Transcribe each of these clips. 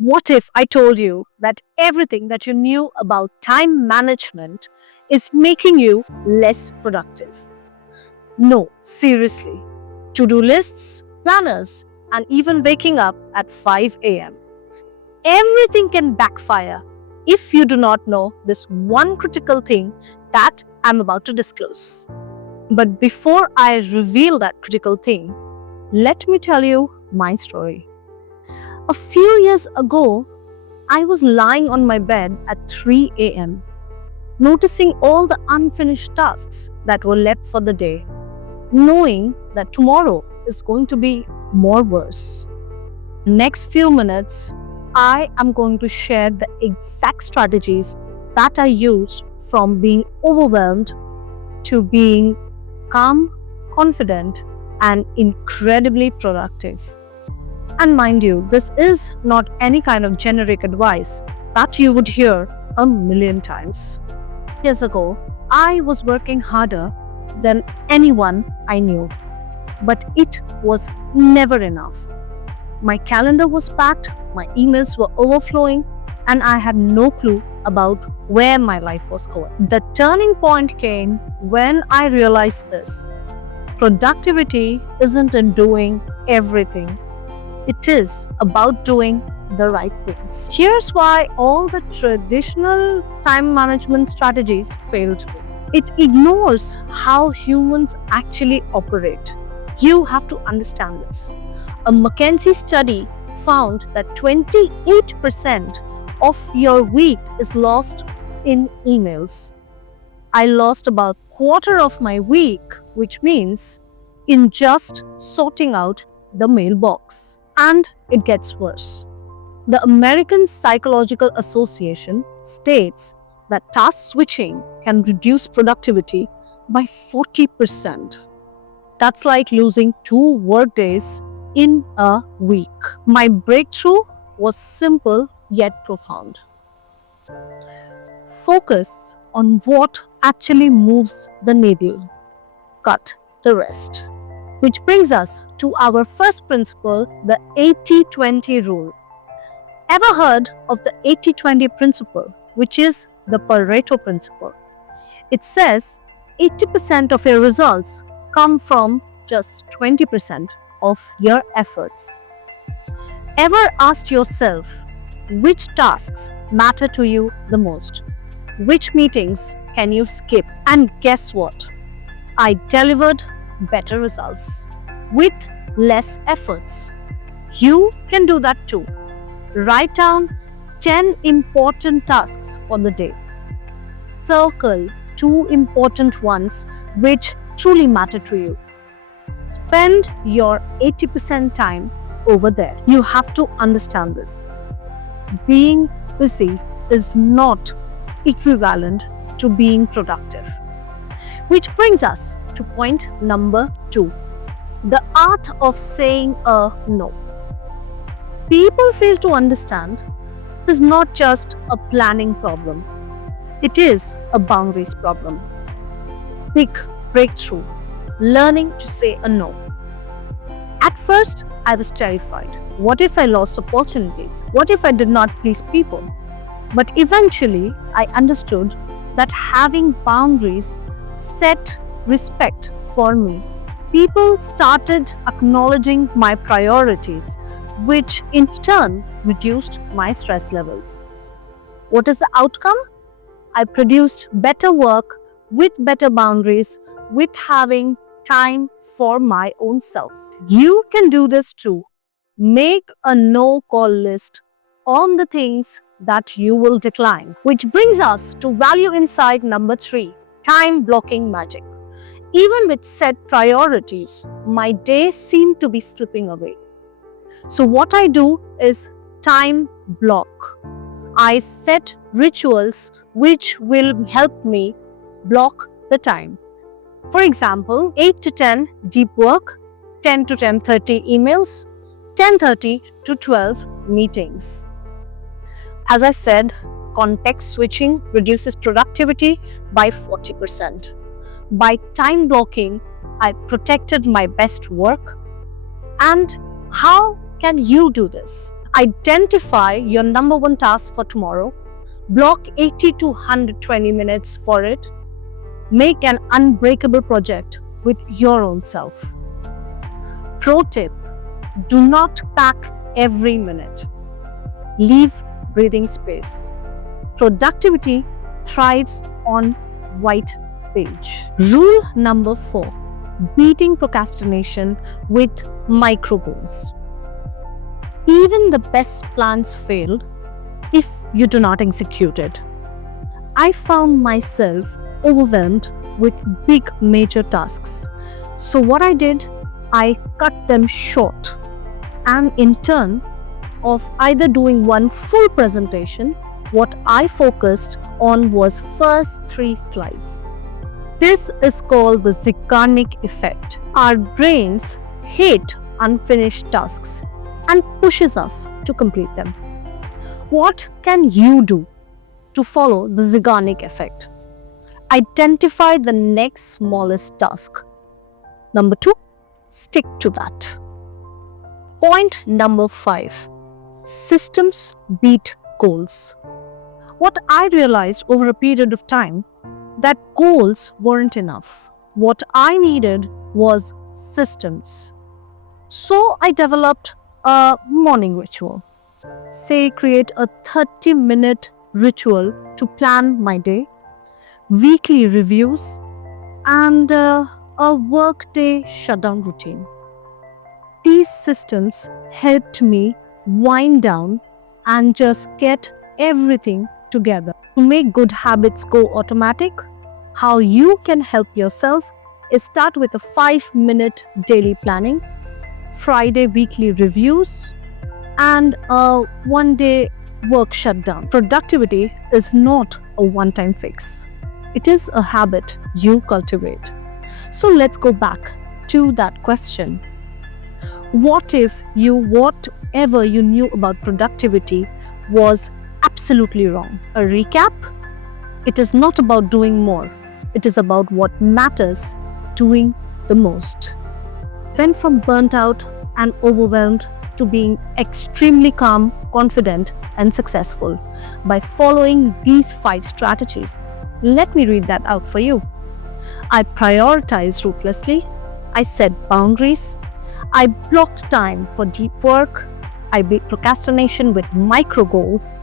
What if I told you that everything that you knew about time management is making you less productive? No, seriously. To-do lists, planners, and even waking up at 5 a.m. Everything can backfire if you do not know this one critical thing that I'm about to disclose. But before I reveal that critical thing, let me tell you my story. A few years ago, I was lying on my bed at 3 a.m., noticing all the unfinished tasks that were left for the day, knowing that tomorrow is going to be more worse. Next few minutes, I am going to share the exact strategies that I used from being overwhelmed to being calm, confident, and incredibly productive. And mind you, this is not any kind of generic advice that you would hear a million times. Years ago, I was working harder than anyone I knew, but it was never enough. My calendar was packed, my emails were overflowing, and I had no clue about where my life was going. The turning point came when I realized this. Productivity isn't in doing everything. It is about doing the right things. Here's why all the traditional time management strategies failed me. It ignores how humans actually operate. You have to understand this. A McKinsey study found that 28% of your week is lost in emails. I lost about a quarter of my week, which means in just sorting out the mailbox. And it gets worse. The American Psychological Association states that task switching can reduce productivity by 40%. That's like losing 2 workdays in a week. My breakthrough was simple yet profound. Focus on what actually moves the needle. Cut the rest. Which brings us to our first principle, the 80-20 rule. Ever heard of the 80-20 principle, which is the Pareto principle? It says 80% of your results come from just 20% of your efforts. Ever asked yourself which tasks matter to you the most? Which meetings can you skip? And guess what? I delivered better results with less efforts. You can do that too. Write down 10 important tasks for the day. Circle 2 important ones which truly matter to you. Spend your 80% time over there. You have to understand this. Being busy is not equivalent to being productive. Which brings us to point number 2, the art of saying a no. People fail to understand it is not just a planning problem. It is a boundaries problem. Big breakthrough, learning to say a no. At first, I was terrified. What if I lost opportunities? What if I did not please people? But eventually, I understood that having boundaries set respect for me. People started acknowledging my priorities, which in turn reduced my stress levels. What is the outcome? I produced better work with better boundaries, with having time for my own self. You can do this too. Make a no-call list on the things that you will decline. Which brings us to value insight number 3, time blocking magic. Even with set priorities, my day seemed to be slipping away. So what I do is time block. I set rituals which will help me block the time. For example, 8 to 10 deep work, 10 to 10:30 emails, 10:30 to 12 meetings. As I said, context switching reduces productivity by 40%. By time blocking, I protected my best work. And how can you do this? Identify your number one task for tomorrow. Block 80 to 120 minutes for it. Make an unbreakable project with your own self. Pro tip: do not pack every minute. Leave breathing space. Productivity thrives on white page. Rule number 4: beating procrastination with micro goals. Even the best plans fail if you do not execute it. I found myself overwhelmed with big major tasks. So what I did, I cut them short, and in turn of either doing one full presentation, what I focused on was first 3 slides. This is called the Zeigarnik effect. Our brains hate unfinished tasks and pushes us to complete them. What can you do to follow the Zeigarnik effect? Identify the next smallest task. Number 2, stick to that. Point number 5, systems beat goals. What I realized over a period of time, that goals weren't enough. What I needed was systems. So I developed a morning ritual. Say, create a 30-minute ritual to plan my day, weekly reviews, and a workday shutdown routine. These systems helped me wind down and just get everything together. To make good habits go automatic, how you can help yourself is start with a 5-minute daily planning, Friday weekly reviews, and a 1-day work shutdown. Productivity is not a one-time fix. It is a habit you cultivate. So let's go back to that question. What if whatever you knew about productivity was absolutely wrong? A recap: it is not about doing more. It is about what matters, doing the most. Went from burnt out and overwhelmed to being extremely calm, confident, and successful by following these 5 strategies. Let me read that out for you. I prioritized ruthlessly. I set boundaries. I blocked time for deep work. I beat procrastination with micro goals.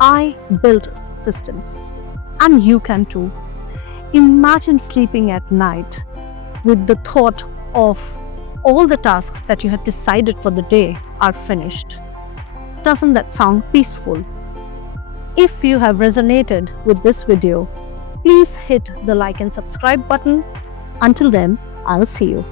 I built systems. And you can too. Imagine sleeping at night with the thought of all the tasks that you had decided for the day are finished. Doesn't that sound peaceful? If you have resonated with this video, please hit the like and subscribe button. Until then, I'll see you.